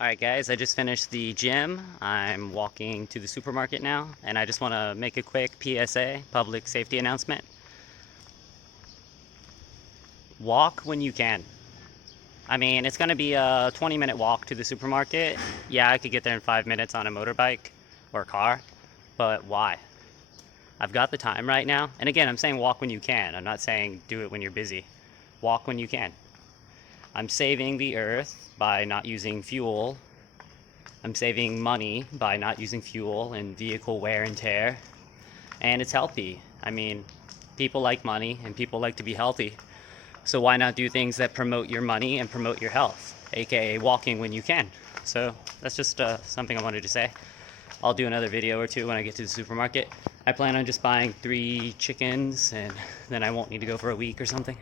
Alright guys, I just finished the gym. I'm walking to the supermarket now, and I just want to make a quick PSA, public safety announcement. Walk when you can. I mean, it's going to be a 20-minute walk to the supermarket. Yeah, I could get there in 5 minutes on a motorbike or car, but why? I've got the time right now. And again, I'm saying walk when you can. I'm not saying do it when you're busy. Walk when you can. I'm saving the earth by not using fuel. I'm saving money by not using fuel and vehicle wear and tear. And it's healthy. I mean, people like money and people like to be healthy. So why not do things that promote your money and promote your health, aka walking when you can. So that's just something I wanted to say. I'll do another video or two when I get to the supermarket. I plan on just buying 3 chickens, and then I won't need to go for a week or something.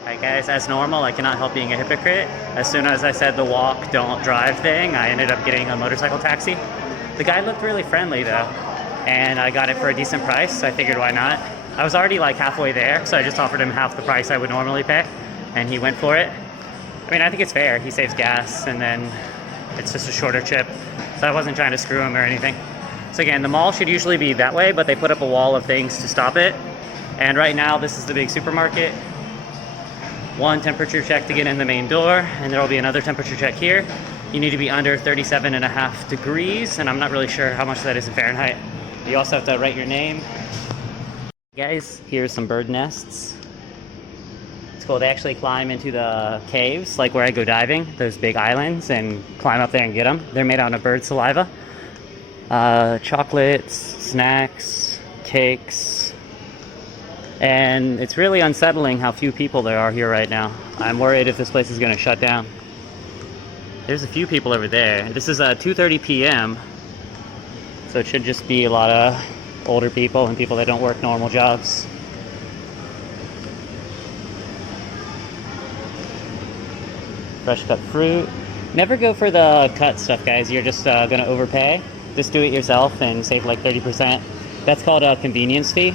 Alright guys, as normal, I cannot help being a hypocrite. As soon as I said the walk, don't drive thing, I ended up getting a motorcycle taxi. The guy looked really friendly though, and I got it for a decent price, so I figured why not. I was already like halfway there, so I just offered him half the price I would normally pay, and he went for it. I mean, I think it's fair. He saves gas, and then it's just a shorter trip, so I wasn't trying to screw him or anything. So again, the mall should usually be that way, but they put up a wall of things to stop it. And right now, this is the big supermarket. One temperature check to get in the main door, and there will be another temperature check here. You need to be under 37.5 degrees, and I'm not really sure how much that is in Fahrenheit. You also have to write your name. Guys, here's some bird nests. It's cool. They actually climb into the caves, like where I go diving, those big islands, and climb up there and get them. They're made out of bird saliva. Chocolates, snacks, cakes. And it's really unsettling how few people there are here right now. I'm worried if this place is going to shut down. There's a few people over there. This is 2:30 p.m. So it should just be a lot of older people and people that don't work normal jobs. Fresh cut fruit. Never go for the cut stuff, guys. You're just going to overpay. Just do it yourself and save like 30%. That's called a convenience fee.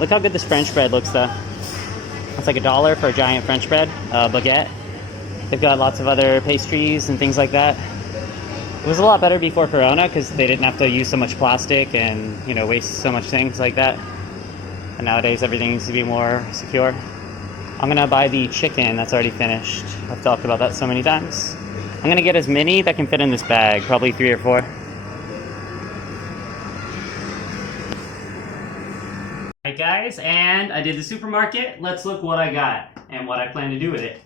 Look how good this French bread looks though. It's like $1 for a giant French bread, baguette. They've got lots of other pastries and things like that. It was a lot better before Corona because they didn't have to use so much plastic and, you know, waste so much things like that. And nowadays everything needs to be more secure. I'm gonna buy the chicken that's already finished. I've talked about that so many times. I'm gonna get as many that can fit in this bag, probably 3 or 4. Alright guys, and I did the supermarket. Let's look what I got and what I plan to do with it.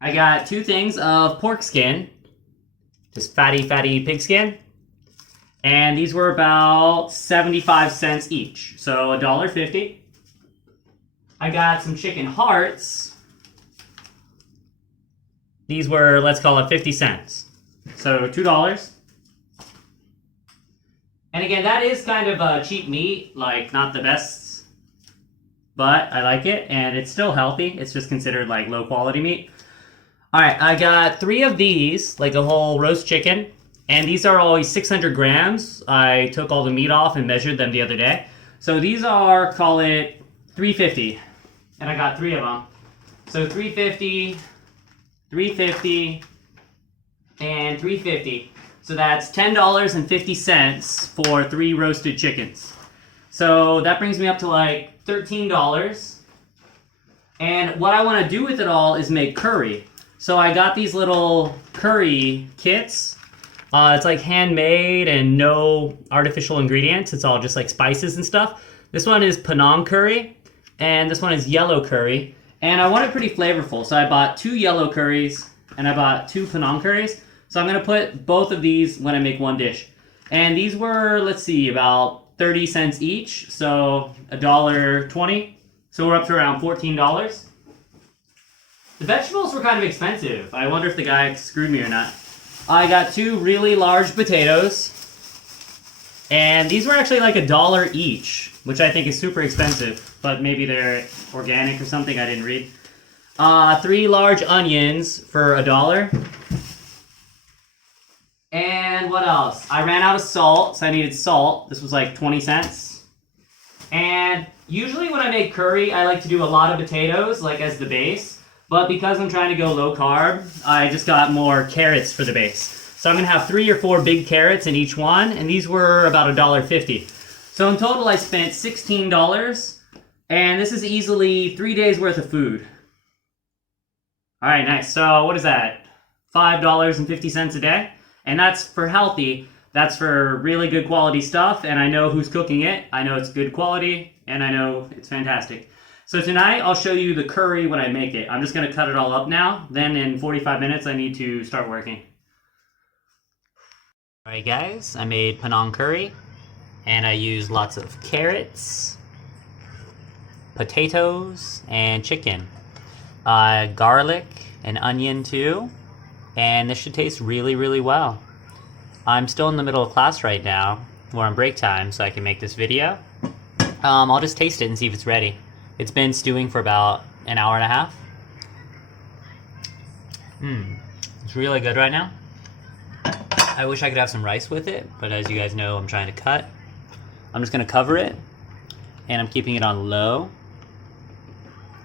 I got 2 things of pork skin, just fatty pig skin, and these were about 75 cents each, so $1.50. I got some chicken hearts. These were, let's call it 50 cents, so $2. And again, that is kind of cheap meat, like not the best, but I like it, and it's still healthy. It's just considered like low quality meat. All right, I got 3 of these, like a whole roast chicken, and these are always 600 grams. I took all the meat off and measured them the other day. So these are, call it 350, and I got 3 of them. So 350, 350, and 350. So that's $10.50 for 3 roasted chickens. So that brings me up to like $13. And what I want to do with it all is make curry. So I got these little curry kits. It's like handmade and no artificial ingredients. It's all just like spices and stuff. This one is Penang curry, and this one is yellow curry. And I want it pretty flavorful, so I bought 2 yellow curries, and I bought 2 Penang curries. So I'm going to put both of these when I make one dish. And these were, let's see, about 30 cents each, so $1.20. So we're up to around $14. The vegetables were kind of expensive. I wonder if the guy screwed me or not. I got 2 really large potatoes. And these were actually like $1 each, which I think is super expensive. But maybe they're organic or something, I didn't read. 3 large onions for $1. And what else? I ran out of salt, so I needed salt. This was like 20 cents. And usually when I make curry, I like to do a lot of potatoes, like as the base. But because I'm trying to go low carb, I just got more carrots for the base. So I'm gonna have 3 or 4 big carrots in each one, and these were about $1.50. So in total I spent $16, and this is easily 3 days worth of food. All right, nice. So what is that? $5.50 a day? And that's for healthy. That's for really good quality stuff, and I know who's cooking it. I know it's good quality, and I know it's fantastic. So tonight, I'll show you the curry when I make it. I'm just gonna cut it all up now. Then in 45 minutes, I need to start working. All right, guys, I made Penang curry, and I used lots of carrots, potatoes, and chicken. Garlic and onion too, and this should taste really, really well. I'm still in the middle of class right now. We're on break time, so I can make this video. I'll just taste it and see if it's ready. It's been stewing for about an hour and a half. It's really good right now. I wish I could have some rice with it, but as you guys know, I'm trying to cut. I'm just gonna cover it, and I'm keeping it on low.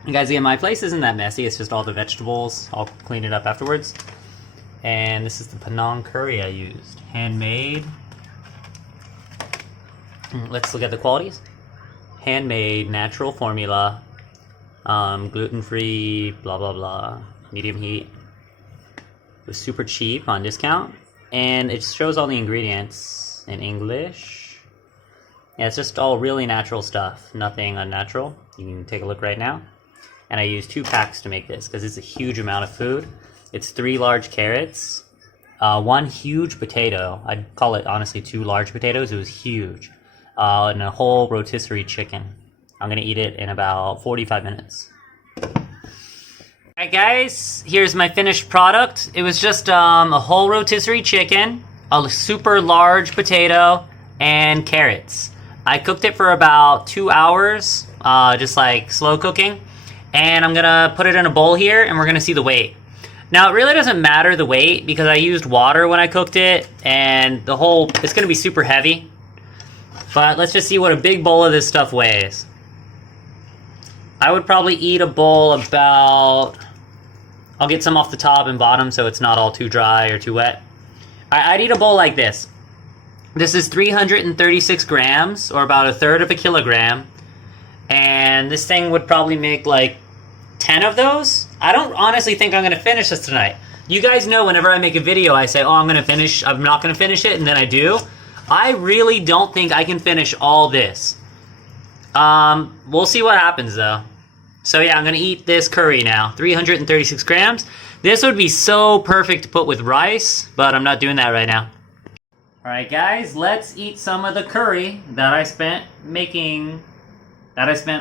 And guys, again, my place isn't that messy. It's just all the vegetables. I'll clean it up afterwards. And this is the Penang curry I used. Handmade. Let's look at the qualities. Handmade, natural formula, gluten-free, blah, blah, blah, medium heat. It was super cheap on discount. And it shows all the ingredients in English. Yeah, it's just all really natural stuff. Nothing unnatural. You can take a look right now. And I used 2 packs to make this because it's a huge amount of food. It's 3 large carrots, 1 huge potato. I'd call it, honestly, 2 large potatoes. It was huge. And a whole rotisserie chicken. I'm going to eat it in about 45 minutes. Alright guys, here's my finished product. It was just a whole rotisserie chicken, a super large potato, and carrots. I cooked it for about 2 hours, just like slow cooking. And I'm going to put it in a bowl here, and we're going to see the weight. Now, it really doesn't matter the weight because I used water when I cooked it, and it's going to be super heavy. But let's just see what a big bowl of this stuff weighs. I would probably eat a bowl about... I'll get some off the top and bottom so it's not all too dry or too wet. I'd eat a bowl like this. This is 336 grams, or about 1/3 of a kilogram. And this thing would probably make like 10 of those. I don't honestly think I'm going to finish this tonight. You guys know whenever I make a video, I say, oh, I'm not going to finish it, and then I do. I really don't think I can finish all this. We'll see what happens, though. So yeah, I'm going to eat this curry now. 336 grams. This would be so perfect to put with rice, but I'm not doing that right now. Alright guys, let's eat some of the curry that I spent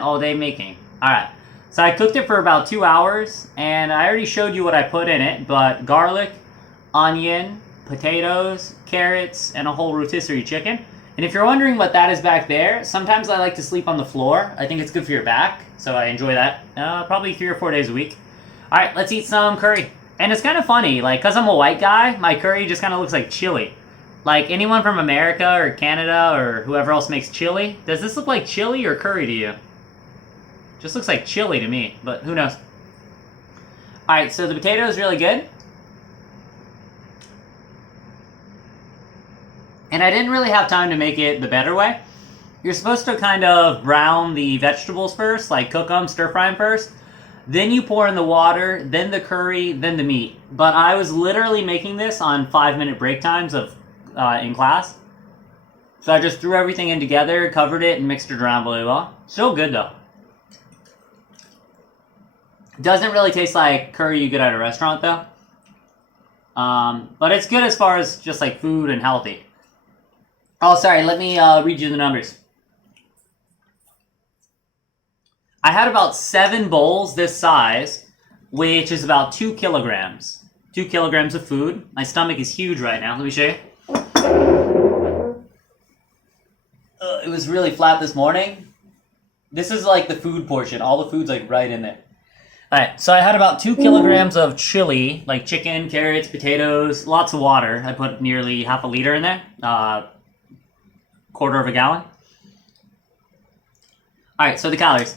all day making. Alright, so I cooked it for about 2 hours, and I already showed you what I put in it, but garlic, onion, potatoes, carrots, and a whole rotisserie chicken. And if you're wondering what that is back there, sometimes I like to sleep on the floor. I think it's good for your back, so I enjoy that. Probably 3 or 4 days a week. Alright, let's eat some curry. And it's kind of funny, like, because I'm a white guy, my curry just kind of looks like chili. Like, anyone from America or Canada or whoever else makes chili, does this look like chili or curry to you? Just looks like chili to me, but who knows. Alright, so the potato is really good. And I didn't really have time to make it the better way. You're supposed to kind of brown the vegetables first, like cook them, stir fry them first. Then you pour in the water, then the curry, then the meat. But I was literally making this on 5-minute break times in class. So I just threw everything in together, covered it, and mixed it around really well. Still good though. Doesn't really taste like curry you get at a restaurant though. But it's good as far as just like food and healthy. Oh, sorry, let me read you the numbers. I had about 7 bowls this size, which is about 2 kilograms. 2 kilograms of food. My stomach is huge right now. Let me show you. It was really flat this morning. This is like the food portion. All the food's like right in there. Alright, so I had about 2 kilograms of chili, like chicken, carrots, potatoes, lots of water. I put nearly half a liter in there. 1/4 of a gallon. Alright, so the calories.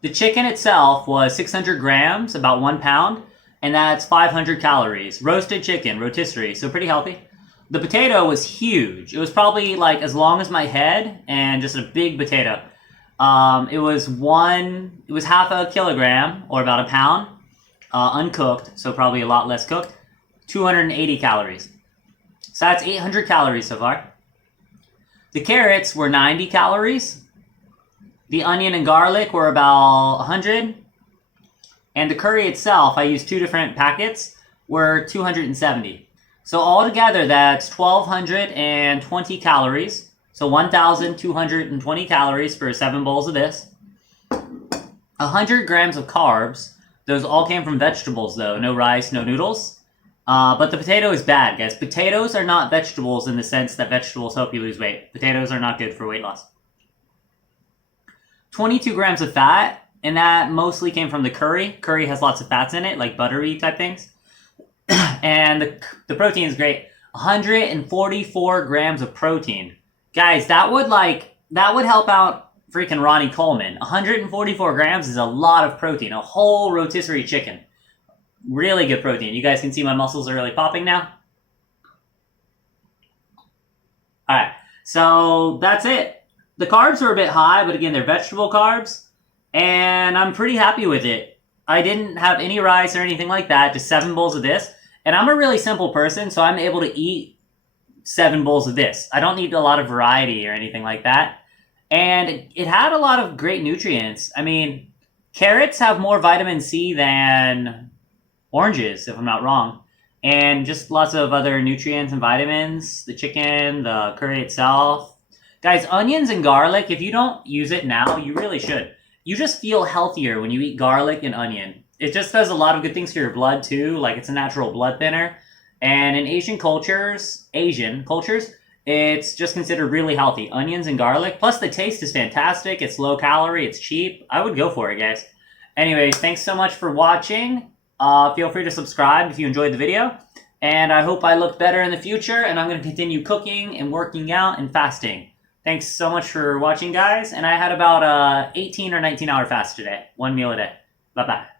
The chicken itself was 600 grams, about 1 pound, and that's 500 calories. Roasted chicken, rotisserie, so pretty healthy. The potato was huge. It was probably like as long as my head and just a big potato. It was half a kilogram or about a pound, uncooked, so probably a lot less cooked. 280 calories. So that's 800 calories so far. The carrots were 90 calories. The onion and garlic were about 100. And the curry itself, I used 2 different packets, were 270. So altogether, that's 1,220 calories. So 1,220 calories for 7 bowls of this. 100 grams of carbs. Those all came from vegetables, though. No rice, no noodles. But the potato is bad, guys. Potatoes are not vegetables in the sense that vegetables help you lose weight. Potatoes are not good for weight loss. 22 grams of fat, and that mostly came from the curry. Curry has lots of fats in it, like buttery type things. And the protein is great. 144 grams of protein. Guys, that would help out freaking Ronnie Coleman. 144 grams is a lot of protein. A whole rotisserie chicken. Really good protein. You guys can see my muscles are really popping now. Alright, so that's it. The carbs were a bit high, but again, they're vegetable carbs. And I'm pretty happy with it. I didn't have any rice or anything like that. Just 7 bowls of this. And I'm a really simple person, so I'm able to eat 7 bowls of this. I don't need a lot of variety or anything like that. And it had a lot of great nutrients. I mean, carrots have more vitamin C than oranges, if I'm not wrong. And just lots of other nutrients and vitamins. The chicken, the curry itself. Guys, onions and garlic, if you don't use it now, you really should. You just feel healthier when you eat garlic and onion. It just does a lot of good things for your blood, too. Like, it's a natural blood thinner. And in Asian cultures, it's just considered really healthy. Onions and garlic. Plus, the taste is fantastic. It's low calorie. It's cheap. I would go for it, guys. Anyways, thanks so much for watching. Feel free to subscribe if you enjoyed the video. And I hope I look better in the future. And I'm going to continue cooking and working out and fasting. Thanks so much for watching, guys. And I had about 18 or 19 hour fast today. 1 meal a day. Bye-bye.